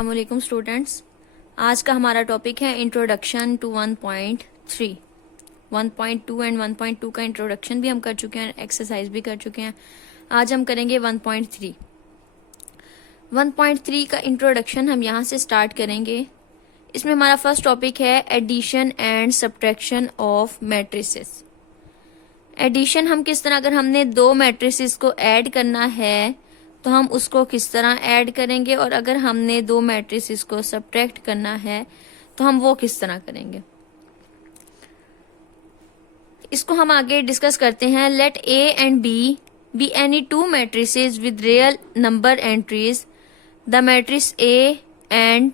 अस्सलामुअलैकुम स्टूडेंट्स। आज का हमारा टॉपिक है इंट्रोडक्शन टू 1.3। 1.2 एंड 1.2 का इंट्रोडक्शन भी हम कर चुके हैं, एक्सरसाइज भी कर चुके हैं। आज हम करेंगे 1.3। 1.3 का इंट्रोडक्शन हम यहाँ से स्टार्ट करेंगे। इसमें हमारा फर्स्ट टॉपिक है addition and subtraction of matrices. Addition हम किस तरह, अगर हमने दो मैट्रिसेस को ऐड करना है तो हम उसको किस तरह ऐड करेंगे, और अगर हमने दो मैट्रिसेस को सब्ट्रैक्ट करना है तो हम वो किस तरह करेंगे, इसको हम आगे डिस्कस करते हैं। Let A and B any two matrices with real number entries. The matrix A and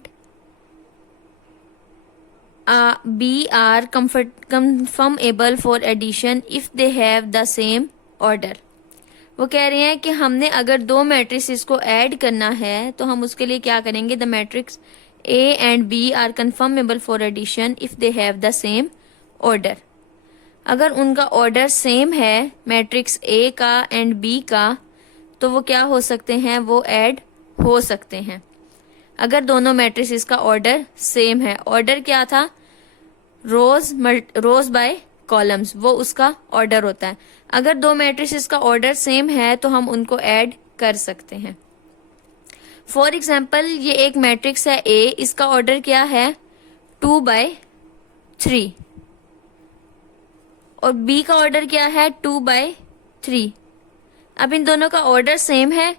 B are conformable for addition if they have the same order. वो कह रहे हैं कि हमने अगर दो मैट्रिसेस को ऐड करना है तो हम उसके लिए क्या करेंगे। The matrix A and B are conformable for addition if they have the same order. अगर उनका ऑर्डर सेम है मैट्रिक्स ए का एंड बी का, तो वो क्या हो सकते हैं, वो ऐड हो सकते हैं। अगर दोनों मैट्रिसेस का ऑर्डर सेम है, ऑर्डर क्या था, रोज बाय कॉलम्स, वो उसका ऑर्डर होता है। अगर दो मैट्रिसेस का ऑर्डर सेम है तो हम उनको ऐड कर सकते हैं। फॉर एग्जाम्पल ये एक मैट्रिक्स है ए, इसका ऑर्डर क्या है 2/3, और बी का ऑर्डर क्या है 2/3। अब इन दोनों का ऑर्डर सेम है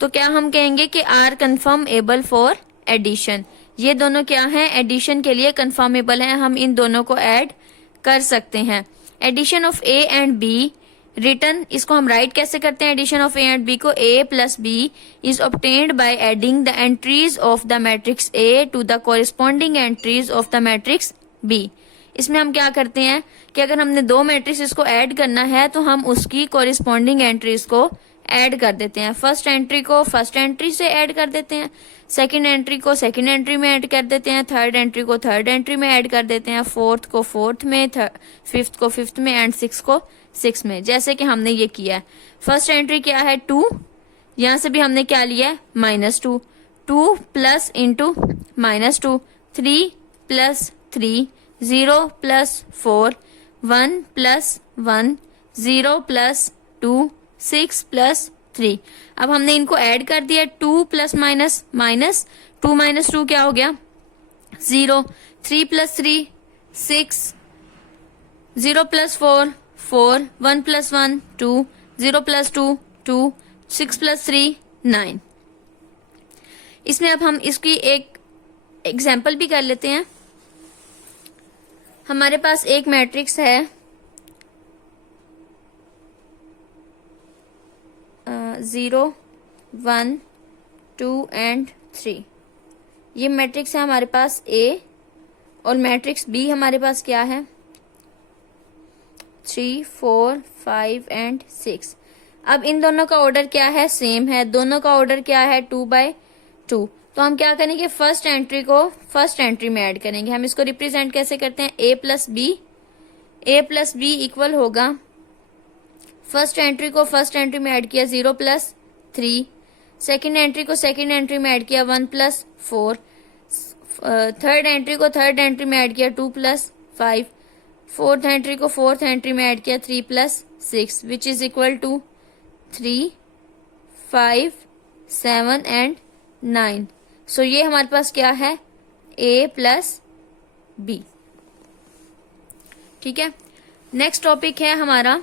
तो क्या हम कहेंगे कि आर कंफर्मेबल फॉर एडिशन। ये दोनों क्या हैं, एडिशन के लिए कंफर्मेबल हैं, हम इन दोनों को ऐड कर सकते हैं। Addition of A and B return, इसको हम राइट कैसे करते हैं, addition of A and B को a plus B is obtained by adding the entries of the matrix A to the corresponding entries of the matrix B. इसमें हम क्या करते हैं कि अगर हमने दो मैट्रिक्स को ऐड करना है तो हम उसकी कोरिस्पॉन्डिंग एंट्रीज को ऐड कर देते हैं। फर्स्ट एंट्री को फर्स्ट एंट्री से ऐड कर देते हैं, सेकंड एंट्री को सेकंड एंट्री में ऐड कर देते हैं, थर्ड एंट्री को थर्ड एंट्री में ऐड कर देते हैं, फोर्थ को फोर्थ में, फिफ्थ को फिफ्थ में, एंड सिक्स को सिक्स में, जैसे कि हमने ये किया है। फर्स्ट एंट्री क्या है 2, यहां से भी हमने क्या लिया है -2, 2 plus into -2, 3 plus 3, 0 plus 4, 1 plus 1, 0 plus 2, 6 plus 3। अब हमने इनको ऐड कर दिया, 2 प्लस माइनस माइनस, 2 माइनस 2 क्या हो गया 0, 3 plus 3 6, 0 plus 4 4, 1 plus 1 2, 0 plus 2 2, 6 plus 3 9। इसमें अब हम इसकी एक एग्जाम्पल भी कर लेते हैं। हमारे पास एक मैट्रिक्स है 0 1 2 एंड 3। ये मैट्रिक्स है हमारे पास A, और मैट्रिक्स B हमारे पास क्या है 3 4 5 एंड 6। अब इन दोनों का ऑर्डर क्या है, सेम है, दोनों का ऑर्डर क्या है 2/2। तो हम क्या करेंगे, फर्स्ट एंट्री को फर्स्ट एंट्री में ऐड करेंगे। हम इसको रिप्रेजेंट कैसे करते हैं, a प्लस बी इक्वल होगा, फर्स्ट एंट्री को फर्स्ट एंट्री में ऐड किया 0 प्लस 3, सेकेंड एंट्री को सेकेंड एंट्री में ऐड किया 1 प्लस 4, थर्ड एंट्री को थर्ड एंट्री में ऐड किया 2 प्लस 5, फोर्थ एंट्री को फोर्थ एंट्री में ऐड किया 3 plus 6, which is equal to 3 5 7 and 9। So ये हमारे पास क्या है a प्लस बी। ठीक है, नेक्स्ट टॉपिक है हमारा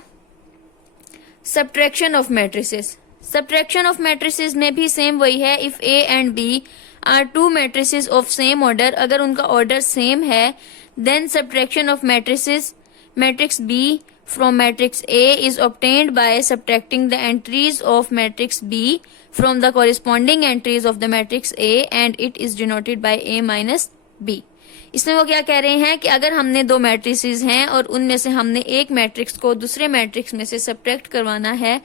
subtraction of matrices. Subtraction of matrices में भी सेम वही है, if A and B are two matrices of same order, अगर उनका ऑर्डर सेम है, then subtraction of matrices matrix B from matrix A is obtained by subtracting the entries of matrix B from the corresponding entries of the matrix A and it is denoted by A minus B। इसमें वो क्या कह रहे हैं कि अगर हमने दो मैट्रिसेस हैं और उनमें से हमने एक मैट्रिक्स को दूसरे मैट्रिक्स में से सब्ट्रैक्ट करवाना है,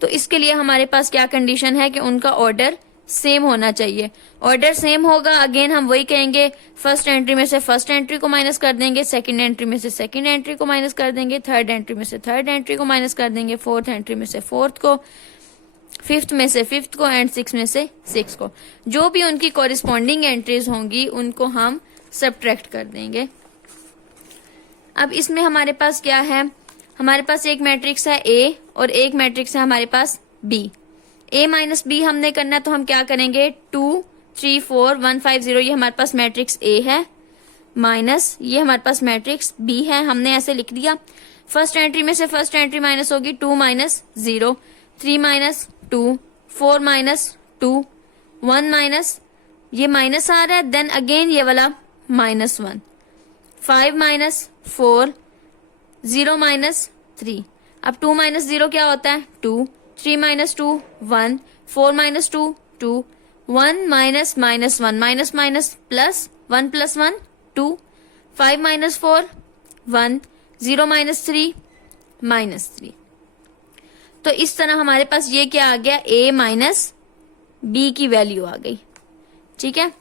तो इसके लिए हमारे पास क्या कंडीशन है कि उनका ऑर्डर सेम होना चाहिए। ऑर्डर सेम होगा, अगेन हम वही कहेंगे, फर्स्ट एंट्री में से फर्स्ट एंट्री को माइनस कर देंगे, सेकंड एंट्री में से सेकंड एंट्री को माइनस कर देंगे, थर्ड एंट्री में से थर्ड एंट्री को माइनस कर देंगे, फोर्थ एंट्री में से फोर्थ को, फिफ्थ में से फिफ्थ को एंड सिक्स में से सिक्स को, जो भी उनकी कॉरिस्पॉन्डिंग एंट्रीज होंगी उनको हम सब्ट्रैक्ट कर देंगे। अब इसमें हमारे पास क्या है, हमारे पास एक मैट्रिक्स है A और एक मैट्रिक्स है हमारे पास B। A माइनस B हमने करना है तो हम क्या करेंगे, 2 3 4 1 5 0 ये हमारे पास मैट्रिक्स A है, माइनस ये हमारे पास मैट्रिक्स B है, हमने ऐसे लिख दिया। फर्स्ट एंट्री में से फर्स्ट एंट्री माइनस होगी 2 माइनस 0, 3 माइनस 2, 4 माइनस 2, 1 माइनस ये माइनस आ रहा है, देन अगेन ये वाला -1, 5 माइनस 4, 0 माइनस 3। अब 2 माइनस 0 क्या होता है, 2, 3 minus 2 1, 4 minus 2 2, 1 minus -1 minus minus plus 1 plus 1 2, 5 minus 4 1, 0 minus 3 -3। तो इस तरह हमारे पास ये क्या आ गया, A माइनस B की वैल्यू आ गई। ठीक है,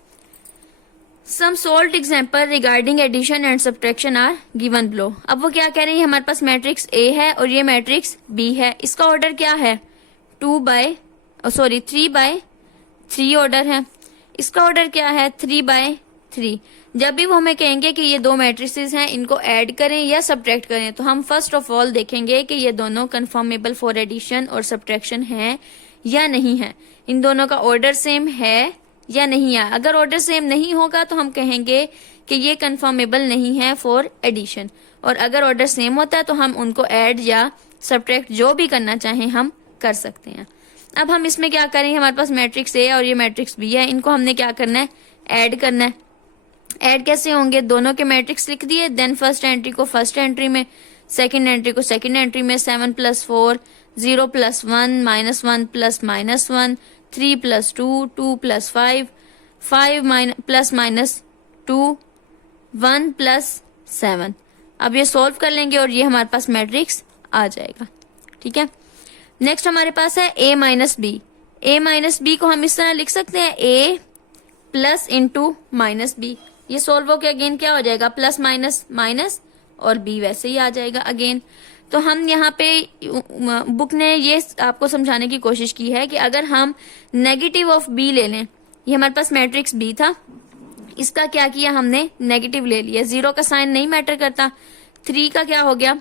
some solved example regarding addition and subtraction are given below. अब वो क्या कह रहे हैं, हमारे पास मैट्रिक्स A है और ये मैट्रिक्स B है, इसका ऑर्डर क्या है, 3/3 ऑर्डर है, इसका ऑर्डर क्या है 3/3। जब भी वो हमें कहेंगे कि ये दो मैट्रिसेस हैं, इनको ऐड करें या सब्ट्रैक्ट करें, तो हम फर्स्ट ऑफ ऑल देखेंगे कि ये दोनों कन्फर्मेबल फॉर एडिशन और सब्ट्रैक्शन है या नहीं है, इन दोनों का ऑर्डर सेम है या नहीं है। अगर ऑर्डर सेम नहीं होगा तो हम कहेंगे कि ये कन्फर्मेबल नहीं है फॉर एडिशन, और अगर ऑर्डर सेम होता है तो हम उनको ऐड या सब्ट्रैक्ट जो भी करना चाहें हम कर सकते हैं। अब हम इसमें क्या करेंगे, हमारे पास मैट्रिक्स A और ये मैट्रिक्स B है, इनको हमने क्या करना है, ऐड करना है। ऐड कैसे होंगे, दोनों के मैट्रिक्स लिख दिए, देन फर्स्ट एंट्री को फर्स्ट एंट्री में, सेकंड एंट्री को सेकंड एंट्री में, 7 + 4, 0 + 1, -1 + -1, 3 + 2, 2 + 5, 5 ± 2, 1 + 7। अब ये सॉल्व कर लेंगे और ये हमारे पास मैट्रिक्स आ जाएगा। ठीक है, नेक्स्ट हमारे पास है A minus B। A minus B को हम इस तरह लिख सकते हैं, A plus into minus B। ये सॉल्व होके अगेन क्या हो जाएगा, प्लस माइनस माइनस और B वैसे ही आ जाएगा अगेन। तो हम यहाँ पे बुक ने ये आपको समझाने की कोशिश की है कि अगर हम नेगेटिव ऑफ B ले लें, ये हमारे पास मैट्रिक्स B था, इसका क्या किया हमने, नेगेटिव ले लिया। 0 का साइन नहीं मैटर करता। 3 का क्या हो गया,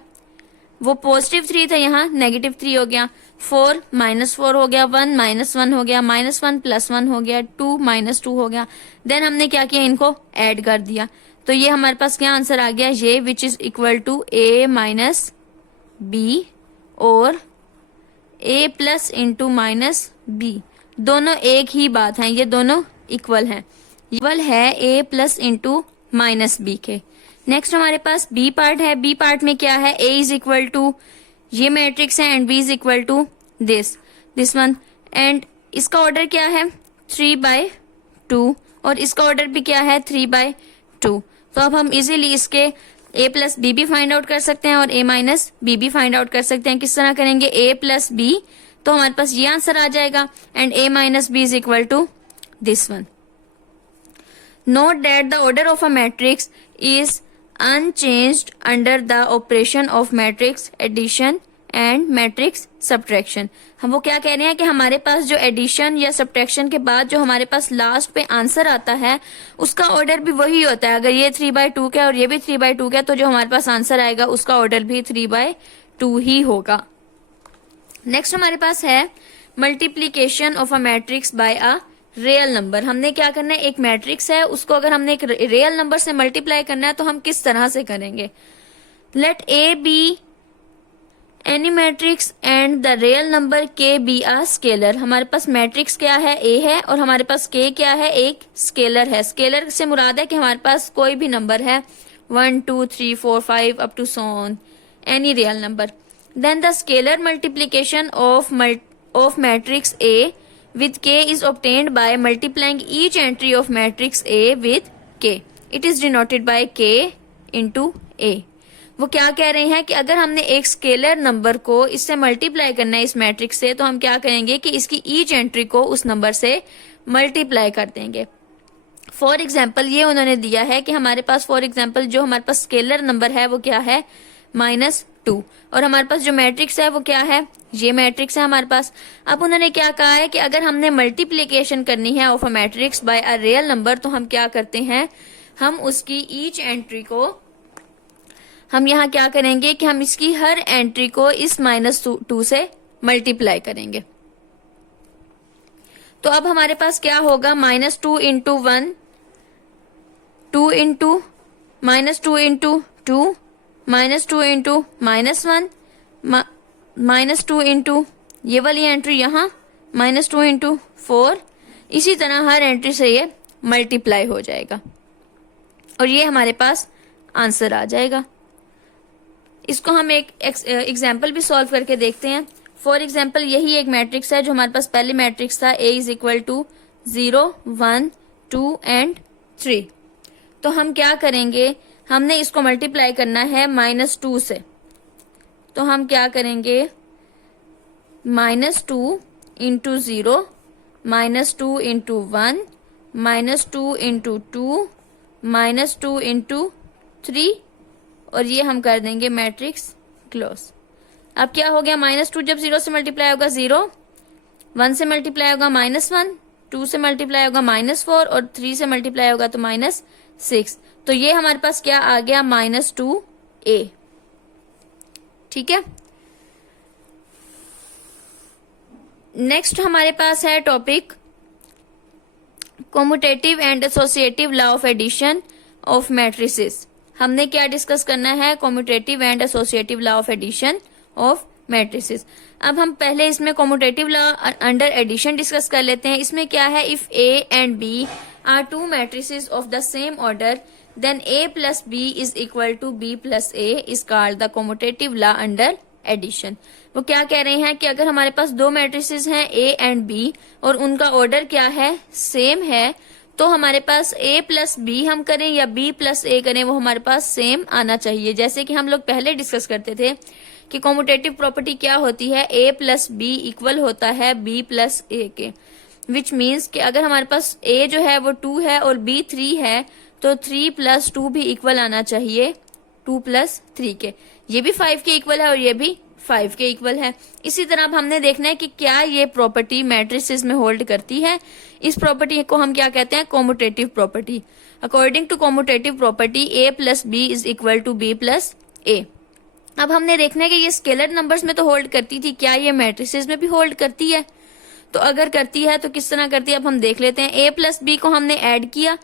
वो +3 था, यहाँ -3 हो गया। 4 -4 हो गया, 1 -1 हो गया, -1 + 1 हो गया, 2 -2 हो गया। देन हमने क्या किया, इनको ऐड कर दिया, तो ये हमारे पास क्या आंसर आ गया, ये which is equal to A minus B और A plus into minus B। दोनों एक ही बात है, ये दोनों इक्वल हैं, इक्वल है A plus into minus B के। नेक्स्ट हमारे पास B पार्ट है। B पार्ट में क्या है, A इज इक्वल टू ये मैट्रिक्स है and B is equal to this one, and इसका ऑर्डर क्या है 3/2 और इसका ऑर्डर भी क्या है 3/2। तो अब हम इजीली इसके A प्लस B भी फाइंड आउट कर सकते हैं और A माइनस B भी फाइंड आउट कर सकते हैं। किस तरह करेंगे, A प्लस B, तो हमारे पास ये आंसर आ जाएगा, and A minus B is equal to this one. Note that the order of a matrix is unchanged under the operation of matrix addition and matrix subtraction। हम वो क्या कह रहे हैं कि हमारे पास जो एडिशन या सब्ट्रैक्शन के बाद जो हमारे पास लास्ट पे आंसर आता है उसका ऑर्डर भी वही होता है। अगर ये 3/2 का और ये भी 3/2 का, तो जो हमारे पास आंसर आएगा उसका ऑर्डर भी 3/2 ही होगा। नेक्स्ट हमारे पास है multiplication of a matrix by a real number. हमने क्या करना है, एक मैट्रिक्स है, उसको अगर हमने एक रियल नंबर से मल्टीप्लाई करना है तो हम किस तरह से करेंगे। Let A be any matrix and the real number K be a scalar. हमारे पास मैट्रिक्स क्या है, A है, और हमारे पास K क्या है, एक स्केलर है। स्केलर से मुराद है कि हमारे पास कोई भी नंबर है, 1 2 3 4 5 up to so on, any real number. Then the scalar multiplication of matrix A with K is obtained by multiplying each entry of matrix A with K. It is denoted by K into A. वो क्या कह रहे हैं कि अगर हमने एक scalar number को इससे मल्टीप्लाई करना है इस मैट्रिक्स से, तो हम क्या करेंगे कि इसकी ईच एंट्री को उस नंबर से मल्टीप्लाई कर देंगे। फॉर एग्जाम्पल ये उन्होंने दिया है कि हमारे पास फॉर एग्जाम्पल जो हमारे पास स्केलर नंबर है वो क्या है, 2। और हमारे पास जो मैट्रिक्स है वो क्या है, ये मैट्रिक्स है हमारे पास। अब उन्होंने क्या कहा है कि अगर हमने मल्टीप्लीकेशन करनी है of a matrix by a real number तो हम क्या करते हैं, हम उसकी ईच एंट्री को, हम यहाँ क्या करेंगे कि हम इसकी हर एंट्री को इस -2 से मल्टीप्लाई करेंगे। तो अब हमारे पास क्या होगा, -2 into 1, 2 into -2 into 2, -2 into -1, -2 into ये वाली एंट्री यहाँ, -2 इंटू 4। इसी तरह हर एंट्री से ये मल्टीप्लाई हो जाएगा और ये हमारे पास आंसर आ जाएगा। इसको हम एक एग्जाम्पल भी सॉल्व करके देखते हैं। फॉर एग्जाम्पल यही एक मैट्रिक्स है जो हमारे पास पहले मैट्रिक्स था, A is equal to 0, 1, 2 and 3। तो हम क्या करेंगे, हमने इसको मल्टीप्लाई करना है -2 से। तो हम क्या करेंगे, -2 इंटू 0, -2 इंटू 1, -2 इंटू 2, -2 इंटू 3 और ये हम कर देंगे मैट्रिक्स क्लोज। अब क्या हो गया, -2 जब 0 से मल्टीप्लाई होगा 0, 1 से मल्टीप्लाई होगा -1, 2 से मल्टीप्लाई होगा -4 और 3 से मल्टीप्लाई होगा तो -6। तो ये हमारे पास क्या आ गया, -2a। ठीक है। नेक्स्ट हमारे पास है topic commutative and associative law of addition of matrices. हमने क्या डिस्कस करना है, commutative and associative law of addition of matrices. अब हम पहले इसमें commutative law under addition discuss कर लेते हैं। इसमें क्या है, if A and B are two matrices of the same order then A plus B is equal to B plus A is called the commutative law under addition. वो क्या कह रहे हैं कि अगर हमारे पास दो मैट्रिसेस हैं A एंड B और उनका ऑर्डर क्या है, सेम है, तो हमारे पास A प्लस B हम करें या B प्लस A करें वो हमारे पास सेम आना चाहिए। जैसे कि हम लोग पहले डिस्कस करते थे कि कॉम्यूटेटिव प्रॉपर्टी क्या होती है, A प्लस B इक्वल होता है B प्लस A के, विच मीन्स कि अगर हमारे पास A जो है वो 2 है और B 3 है तो 3 प्लस 2 भी इक्वल आना चाहिए 2 प्लस 3 के। ये भी 5 के इक्वल है और ये भी 5 के इक्वल है। इसी तरह अब हमने देखना है कि क्या ये प्रॉपर्टी मैट्रिसेस में होल्ड करती है। इस प्रॉपर्टी को हम क्या कहते हैं, commutative property. According to commutative property A plus B is equal to B plus A। अब हमने देखना है कि ये स्केलर नंबर्स में तो होल्ड करती थी, क्या ये मैट्रिसेस में भी होल्ड करती है। तो अगर करती है तो किस तरह करती है, अब हम देख लेते हैं। A प्लस B को हमने ऐड किया,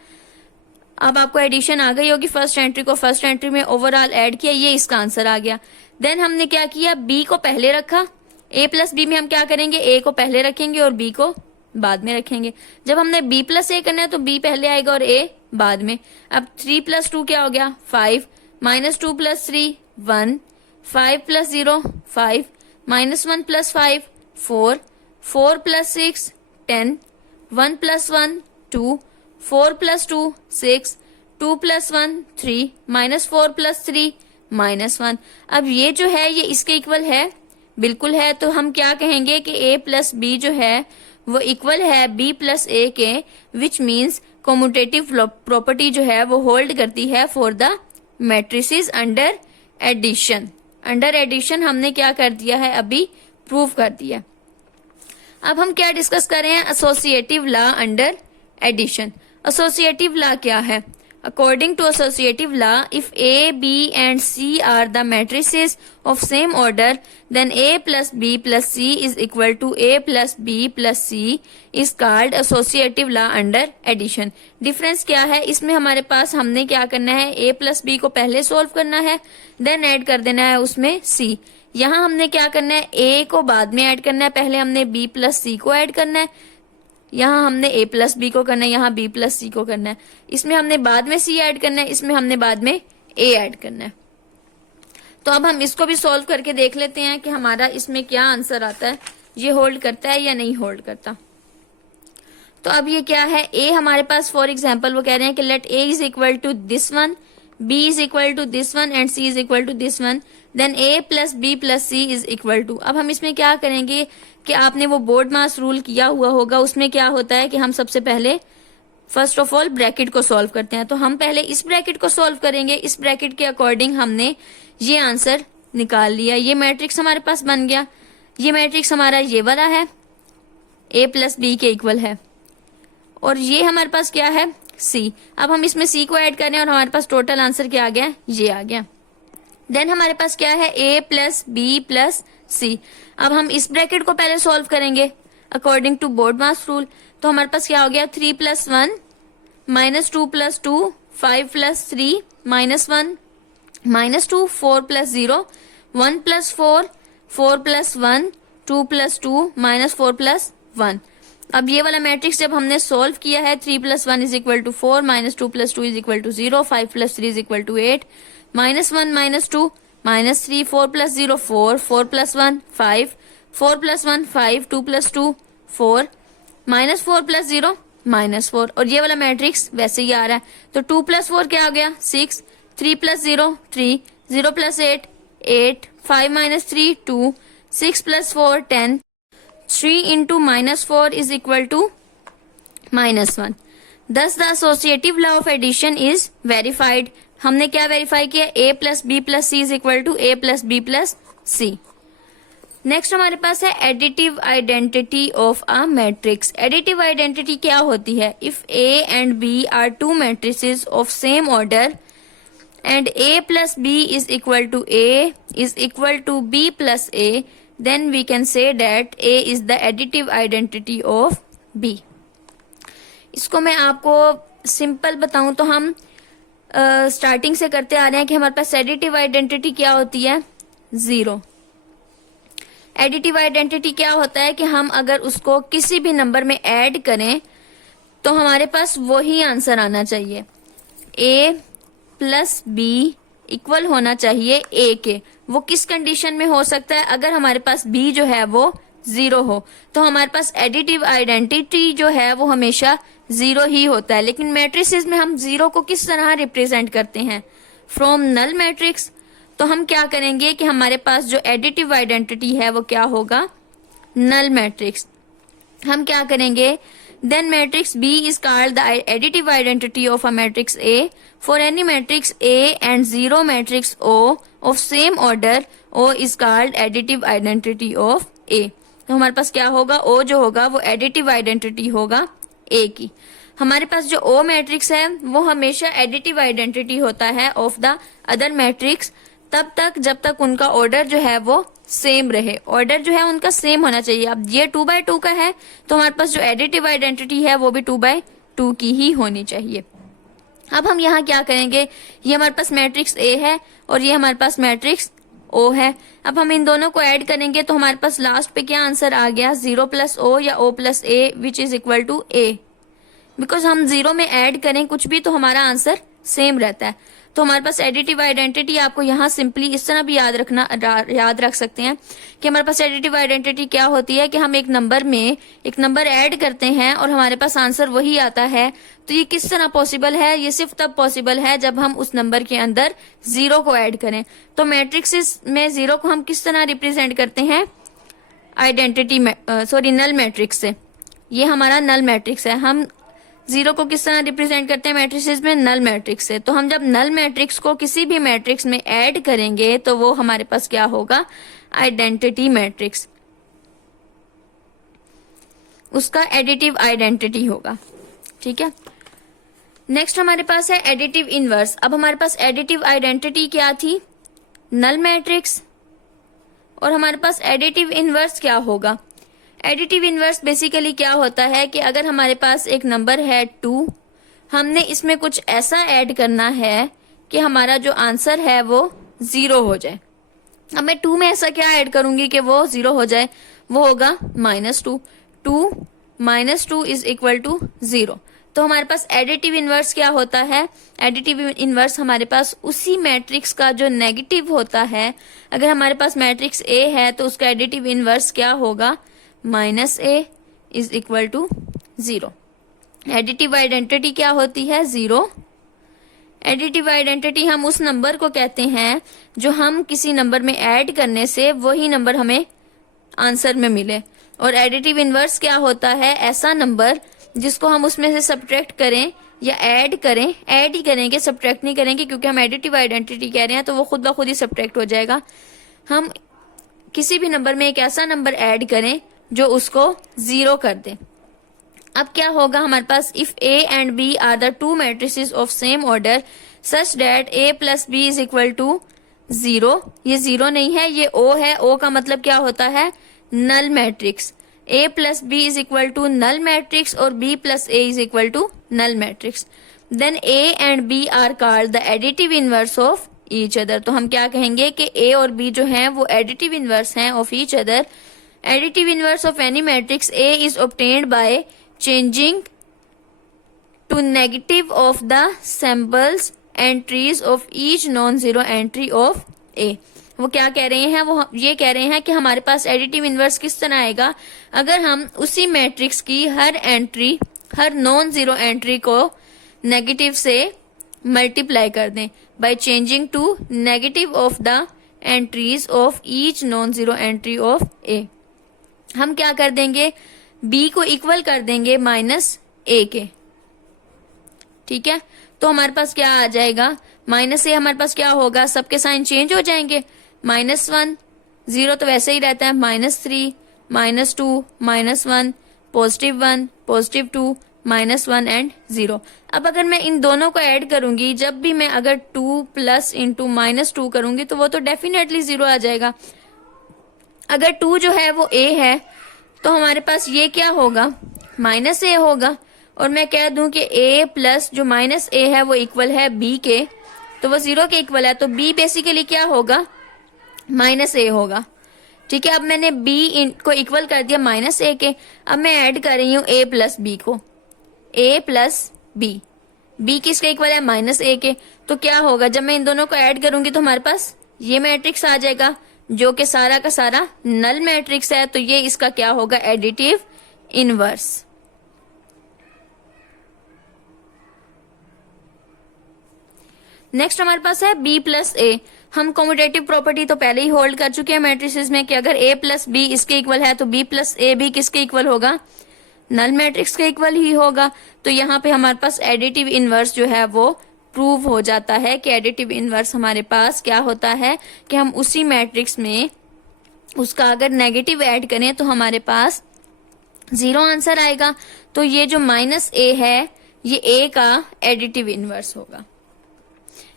अब आपको एडिशन आ गई होगी, फर्स्ट एंट्री को फर्स्ट एंट्री में ओवरऑल ऐड किया, ये इसका आंसर आ गया। देन हमने क्या किया, B को पहले रखा, A प्लस B में हम क्या करेंगे, A को पहले रखेंगे और B को बाद में रखेंगे। जब हमने B प्लस A करना है तो B पहले आएगा और A बाद में। अब 3 प्लस 2 क्या हो गया, 5, -2 plus 3 1, 5 plus 0 5, -1 plus 5 4, 4 plus 6 10, 1 plus 1 2, 4 plus 2 6, 2 plus 1 3, -4 plus 3 -1। अब ये जो है ये इसके इक्वल है, बिल्कुल है। तो हम क्या कहेंगे कि A प्लस B जो है वो इक्वल है B प्लस A के, विच मीन्स कॉम्यूटेटिव प्रॉपर्टी जो है वो होल्ड करती है for the matrices under addition. Under addition हमने क्या कर दिया है, अभी प्रूव कर दिया। अब हम क्या डिस्कस कर रहे हैं, associative law under addition. Associative law क्या है, according to associative law if A, B and C are the matrices of same order then A plus B plus C is equal to A plus B plus C is called associative law under addition. Difference क्या है, इसमें हमारे पास हमने क्या करना है, A plus B को पहले सोल्व करना है, देन ऐड कर देना है उसमें C। यहाँ हमने क्या करना है, A को बाद में ऐड करना है, पहले हमने B प्लस C को ऐड करना है। यहाँ हमने A प्लस B को करना है, यहाँ B प्लस C को करना है। इसमें हमने बाद में C ऐड करना है, इसमें हमने बाद में A ऐड करना है। तो अब हम इसको भी सॉल्व करके देख लेते हैं कि हमारा इसमें क्या आंसर आता है, ये होल्ड करता है या नहीं होल्ड करता। तो अब ये क्या है, A हमारे पास फॉर एग्जाम्पल वो कह रहे हैं कि let A is equal to this one, B is equal to this one and C is equal to this one, then A plus B plus C is equal to. अब हम इसमें क्या करेंगे कि आपने वो बोर्ड मास रूल किया हुआ होगा, उसमें क्या होता है कि हम सबसे पहले फर्स्ट ऑफ ऑल ब्रैकेट को सॉल्व करते हैं। तो हम पहले इस ब्रैकेट को सॉल्व करेंगे, इस ब्रैकेट के अकॉर्डिंग हमने ये आंसर निकाल लिया, ये मैट्रिक्स हमारे पास बन गया। ये मैट्रिक्स हमारा ये वाला है, A प्लस बी के इक्वल है, और ये हमारे पास क्या है, C। अब हम इसमें C को ऐड कर रहे हैं और हमारे पास टोटल आंसर क्या आ गया, ये आ गया। देन हमारे पास क्या है, A plus B plus C। अब हम इस ब्रैकेट को पहले सॉल्व करेंगे अकॉर्डिंग टू बोर्डमास रूल। तो हमारे पास क्या हो गया, 3 plus 1 minus 2 plus 2 5 plus 3 minus 1 minus 2 4 plus 0 1 plus 4 4 plus 1 2 plus 2 minus 4 plus 1। अब ये वाला मैट्रिक्स जब हमने सॉल्व किया है, 3 plus 1 is equal to 4 minus 2 plus 2 is equal to 0 5 plus 3 is equal to 8 minus 1 minus 2 minus 3 4 plus 0 4 4 plus 1 5 4 plus 1 5 2 plus 2 4 minus 4 plus 0 minus 4। और ये वाला मैट्रिक्स वैसे ही आ रहा है, तो 2 प्लस 4 क्या आ गया, 6 3 plus 0 3 0 plus 8 8 5 minus 3 2 6 plus 4 10 3 into minus 4 is equal to minus 1। Thus the associative law of addition is verified। हमने क्या वेरीफाई किया, A plus B plus C is equal to A plus B plus C. Next हमारे पास है additive identity of a matrix. Additive identity क्या होती है, if A and B are two matrices of same order and A plus B is equal to A is equal to B plus A, then we can say that A is the additive identity of B। इसको मैं आपको simple बताऊं तो हम starting से करते आ रहे हैं कि हमारे पास एडिटिव आइडेंटिटी क्या होती है, 0। एडिटिव आइडेंटिटी क्या होता है कि हम अगर उसको किसी भी नंबर में ऐड करें तो हमारे पास वही आंसर आना चाहिए। A प्लस बी इक्वल होना चाहिए A के। वो किस कंडीशन में हो सकता है, अगर हमारे पास B जो है वो 0 हो, तो हमारे पास एडिटिव आइडेंटिटी जो है वो हमेशा 0 ही होता है। लेकिन मैट्रिसेस में हम 0 को किस तरह रिप्रेजेंट करते हैं, फ्रॉम नल मैट्रिक्स। तो हम क्या करेंगे कि हमारे पास जो एडिटिव आइडेंटिटी है वो क्या होगा, नल मैट्रिक्स। हम क्या करेंगे, then matrix B is called the additive identity of a matrix A for any matrix A and 0 matrix O of same order O is called additive identity of A। तो हमारे पास क्या होगा, O जो होगा वो additive identity होगा A की। हमारे पास जो O मैट्रिक्स है वो हमेशा additive identity होता है of the other matrix तब तक जब तक उनका ऑर्डर जो है वो सेम रहे। ऑर्डर जो है उनका सेम होना चाहिए। अब ये 2/2 का है तो हमारे पास जो एडिटिव आइडेंटिटी है वो भी 2/2 की ही होनी चाहिए। अब हम यहाँ क्या करेंगे, ये हमारे पास मैट्रिक्स A है और ये हमारे पास मैट्रिक्स O है। अब हम इन दोनों को ऐड करेंगे तो हमारे पास लास्ट पे क्या आंसर आ गया, 0 प्लस O या O plus A which is equal to A। Because हम 0 में ऐड करें कुछ भी तो हमारा आंसर सेम रहता है। तो हमारे पास एडिटिव आइडेंटिटी आपको यहाँ सिंपली इस तरह भी याद रख सकते हैं कि हमारे पास एडिटिव आइडेंटिटी क्या होती है कि हम एक नंबर में एक नंबर ऐड करते हैं और हमारे पास आंसर वही आता है। तो ये किस तरह पॉसिबल है, ये सिर्फ तब पॉसिबल है जब हम उस नंबर के अंदर 0 को ऐड करें। तो मैट्रिक्स में 0 को हम किस तरह रिप्रेजेंट करते हैं, आइडेंटिटी नल मैट्रिक्स से। ये हमारा नल मैट्रिक्स है। हम 0 को किस तरह रिप्रेजेंट करते हैं मैट्रिसेस में, नल मैट्रिक्स से। तो हम जब नल मैट्रिक्स को किसी भी मैट्रिक्स में ऐड करेंगे तो वो हमारे पास क्या होगा, आइडेंटिटी मैट्रिक्स, उसका एडिटिव आइडेंटिटी होगा। ठीक है। नेक्स्ट हमारे पास है एडिटिव इनवर्स। अब हमारे पास एडिटिव आइडेंटिटी क्या थी, नल मैट्रिक्स, और हमारे पास एडिटिव इनवर्स क्या होगा। एडिटिव इनवर्स बेसिकली क्या होता है कि अगर हमारे पास एक नंबर है 2, हमने इसमें कुछ ऐसा ऐड करना है कि हमारा जो आंसर है वो 0 हो जाए। अब मैं 2 में ऐसा क्या ऐड करूंगी कि वो 0 हो जाए, वो होगा -2। 2 - 2 इज इक्वल टू 0। तो हमारे पास एडिटिव इनवर्स क्या होता है, एडिटिव इनवर्स हमारे पास उसी मैट्रिक्स का जो नेगेटिव होता है। अगर हमारे पास मैट्रिक्स A है तो उसका एडिटिव इनवर्स क्या होगा, -A is equal to 0। Additive identity क्या होती है, 0। एडिटिव आइडेंटिटी हम उस नंबर को कहते हैं जो हम किसी नंबर में ऐड करने से वही नंबर हमें आंसर में मिले। और एडिटिव इनवर्स क्या होता है, ऐसा नंबर जिसको हम उसमें से सब्ट्रैक्ट करें या ऐड करें, ऐड ही करेंगे, सब्ट्रैक्ट नहीं करेंगे, क्योंकि हम एडिटिव आइडेंटिटी कह रहे हैं तो वो खुद ब खुद ही सब्ट्रैक्ट हो जाएगा। हम किसी भी नंबर में एक ऐसा नंबर ऐड करें जो उसको 0 कर दे। अब क्या होगा हमारे पास, if A and B are the two matrices of same order such that A plus B is equal to 0। ये 0 नहीं है, ये ओ है। ओ का मतलब क्या होता है, null matrix. A plus B is equal to null matrix और B plus A is equal to null matrix. Then A and B are called the additive inverse of each other. तो हम क्या कहेंगे कि ए और बी जो हैं वो एडिटिव इनवर्स हैं of each other. Additive inverse of any matrix A is obtained by changing to negative of the samples entries of each non zero entry of A. वो क्या कह रहे हैं, वो ये कह रहे हैं कि हमारे पास एडिटिव इनवर्स किस तरह आएगा, अगर हम उसी मैट्रिक्स की हर एंट्री, हर नॉन जीरो एंट्री को नेगेटिव से मल्टीप्लाई कर दें by changing to negative of the entries of each non zero entry of A. हम क्या कर देंगे, बी को इक्वल कर देंगे माइनस ए के। ठीक है, तो हमारे पास क्या आ जाएगा, माइनस ए हमारे पास क्या होगा, सबके साइन चेंज हो जाएंगे। -1, 0 तो वैसे ही रहता है, -3, -2, -1, +1, +2, -1 एंड 0। अब अगर मैं इन दोनों को ऐड करूंगी, जब भी मैं अगर 2 प्लस इंटू -2 करूंगी तो वो तो डेफिनेटली 0 आ जाएगा। अगर 2 जो है वो a है तो हमारे पास ये क्या होगा, -a होगा। और मैं कह दूं कि a प्लस जो -a है वो इक्वल है b के, तो वो 0 के इक्वल है, तो b बेसिकली क्या होगा, -a होगा। ठीक है, अब मैंने b को इक्वल कर दिया -a के। अब मैं ऐड कर रही हूँ a प्लस b को, a प्लस b किसके इक्वल है, -a के। तो क्या होगा, जब मैं इन दोनों को ऐड करूंगी तो हमारे पास ये मैट्रिक्स आ जाएगा जो कि सारा का सारा नल मैट्रिक्स है। तो ये इसका क्या होगा, एडिटिव इनवर्स। नेक्स्ट हमारे पास है b प्लस ए। हम कॉम्यूटेटिव प्रॉपर्टी तो पहले ही होल्ड कर चुके हैं मैट्रिसेस में कि अगर a प्लस बी इसके इक्वल है तो b प्लस ए भी किसके इक्वल होगा, नल मैट्रिक्स के इक्वल ही होगा। तो यहाँ पे हमारे पास एडिटिव इनवर्स जो है वो प्रूव हो जाता है कि एडिटिव इनवर्स हमारे पास क्या होता है कि हम उसी मैट्रिक्स में उसका अगर नेगेटिव ऐड करें तो हमारे पास 0 आंसर आएगा। तो ये जो -a है ये a का एडिटिव इनवर्स होगा।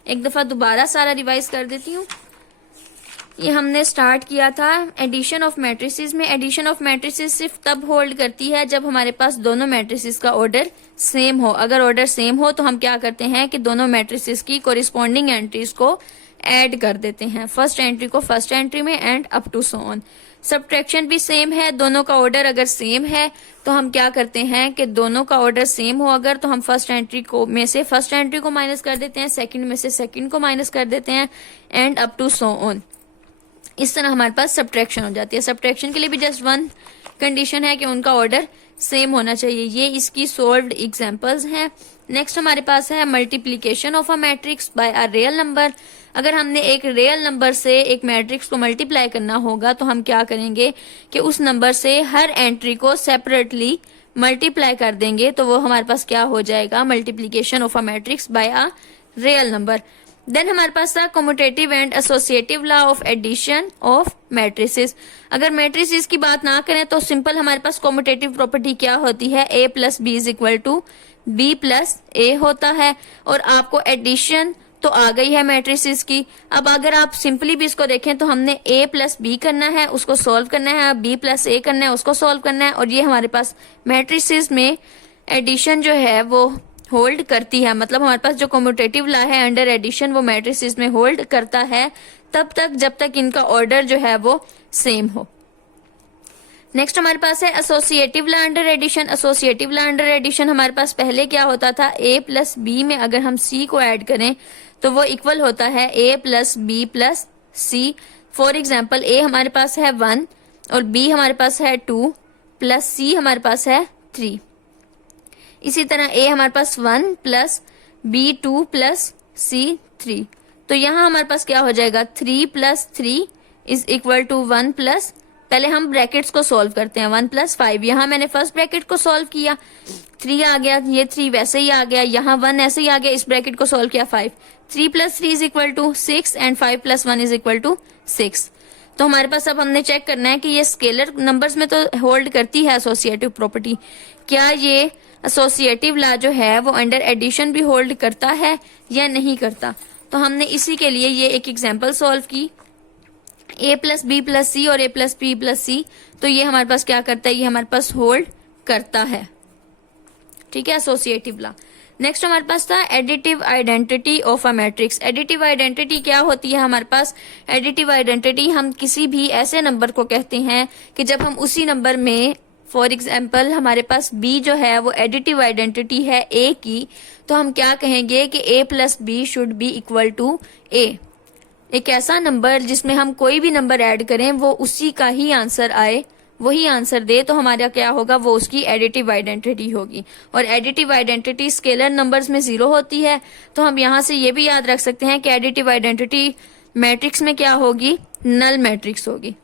एक दफा दोबारा सारा रिवाइज कर देती हूँ। ये हमने स्टार्ट किया था एडिशन ऑफ मैट्रिसेस में। एडिशन ऑफ मैट्रिसेस सिर्फ तब होल्ड करती है जब हमारे पास दोनों मैट्रिसेस का ऑर्डर सेम हो। अगर ऑर्डर सेम हो तो हम क्या करते हैं कि दोनों मैट्रिसेस की कोरिस्पॉन्डिंग एंट्रीज को ऐड कर देते हैं, फर्स्ट एंट्री को फर्स्ट एंट्री में and up to so on. Subtraction भी सेम है, दोनों का ऑर्डर अगर सेम है तो हम क्या करते हैं कि दोनों का ऑर्डर सेम हो अगर, तो हम फर्स्ट एंट्री को में से फर्स्ट एंट्री को माइनस कर देते हैं, सेकंड में से सेकंड को माइनस कर देते हैं and up to so on. इस तरह हमारे पास सब्ट्रैक्शन हो जाती है। सब्ट्रैक्शन के लिए भी जस्ट वन कंडीशन है कि उनका ऑर्डर सेम होना चाहिए। ये इसकी सोल्व्ड एग्जांपल्स हैं। नेक्स्ट हमारे पास है multiplication of a matrix by a real number. अगर हमने एक रियल नंबर से एक मैट्रिक्स को मल्टीप्लाई करना होगा तो हम क्या करेंगे कि उस नंबर से हर एंट्री को सेपरेटली मल्टीप्लाई कर देंगे, तो वो हमारे पास क्या हो जाएगा, multiplication of a matrix by a real number. Then हमारे पास था commutative and associative law of addition of matrices. अगर मैट्रिसेस की बात ना करें तो सिंपल हमारे पास कम्यूटेटिव प्रॉपर्टी क्या होती है, a plus B is equal to B plus A होता है। और आपको एडिशन तो आ गई है मैट्रिसेस की। अब अगर आप सिंपली भी इसको देखें तो हमने a प्लस बी करना है, उसको सॉल्व करना है, b प्लस ए करना है, उसको सॉल्व करना है। और ये हमारे पास मैट्रिसेस में एडिशन जो है वो होल्ड करती है, मतलब हमारे पास जो कम्यूटेटिव लॉ है अंडर एडिशन वो मैट्रिसेस में होल्ड करता है तब तक जब तक इनका ऑर्डर जो है वो सेम हो। नेक्स्ट हमारे पास है associative law under addition. Associative law under addition हमारे पास पहले क्या होता था, a प्लस बी में अगर हम c को ऐड करें तो वो इक्वल होता है a plus B plus C. For example a हमारे पास है 1 और b हमारे पास है 2 प्लस c हमारे पास है 3। इसी तरह a हमारे पास 1 प्लस b 2 प्लस c 3। तो यहाँ हमारे पास क्या हो जाएगा, 3 plus 3 is equal to 1 plus, पहले हम ब्रैकेट्स को सॉल्व करते हैं, 1 प्लस 5। यहाँ मैंने फर्स्ट ब्रैकेट को सॉल्व किया, 3 आ गया, ये 3 वैसे ही आ गया, यहाँ 1 ऐसे ही आ गया, इस ब्रैकेट को सॉल्व किया 5। 3 plus 3 is equal to 6 and 5 plus 1 is equal to 6। तो हमारे पास अब हमने चेक करना है कि ये स्केलर नंबर्स में तो होल्ड करती है एसोसिएटिव प्रॉपर्टी, क्या ये एसोसिएटिव लॉ जो है वो अंडर एडिशन भी होल्ड करता है या नहीं करता। तो हमने इसी के लिए ये एक एग्जांपल सॉल्व की, a प्लस बी प्लस सी और a प्लस बी प्लस सी, तो ये हमारे पास क्या करता है, ये हमारे पास होल्ड करता है, ठीक है, एसोसिएटिव लॉ। नेक्स्ट हमारे पास था additive identity of a matrix. Additive identity क्या होती है हमारे पास, एडिटिव आइडेंटिटी हम किसी भी ऐसे नंबर को कहते हैं कि जब हम उसी नंबर में, फॉर एग्जाम्पल हमारे पास b जो है वो एडिटिव आइडेंटिटी है a की, तो हम क्या कहेंगे कि a plus B should be equal to a। एक ऐसा नंबर जिसमें हम कोई भी नंबर ऐड करें वो उसी का ही आंसर आए, वही आंसर दे, तो हमारा क्या होगा, वो उसकी एडिटिव आइडेंटिटी होगी। और एडिटिव आइडेंटिटी स्केलर नंबर्स में 0 होती है, तो हम यहाँ से ये भी याद रख सकते हैं कि एडिटिव आइडेंटिटी मैट्रिक्स में क्या होगी, नल मैट्रिक्स होगी।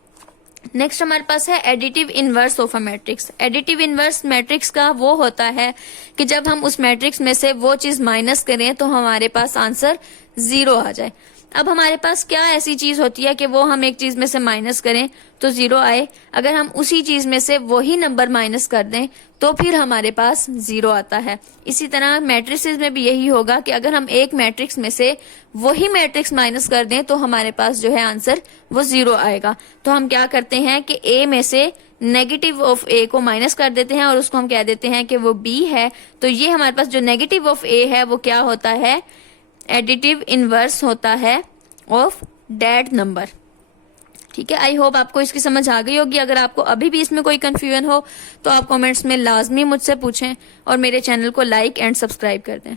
नेक्स्ट हमारे पास है additive inverse of a matrix. Additive inverse matrix का वो होता है कि जब हम उस मैट्रिक्स में से वो चीज माइनस करें तो हमारे पास आंसर 0 आ जाए। अब हमारे पास क्या ऐसी चीज होती है कि वो हम एक चीज में से माइनस करें तो 0 आए, अगर हम उसी चीज में से वही नंबर माइनस कर दें तो फिर हमारे पास 0 आता है। इसी तरह मैट्रिसेस में भी यही होगा कि अगर हम एक मैट्रिक्स में से वही मैट्रिक्स माइनस कर दें तो हमारे पास जो है आंसर वो 0 आएगा। तो हम क्या करते हैं कि a में से नेगेटिव ऑफ a को माइनस कर देते हैं और उसको हम कह देते हैं कि वो b है। तो ये हमारे पास जो नेगेटिव ऑफ a है वो क्या होता है, एडिटिव इनवर्स होता है ऑफ दैट नंबर, ठीक है। आई होप आपको इसकी समझ आ गई होगी। अगर आपको अभी भी इसमें कोई कंफ्यूजन हो तो आप कमेंट्स में लाजमी मुझसे पूछें और मेरे चैनल को लाइक एंड सब्सक्राइब कर दें।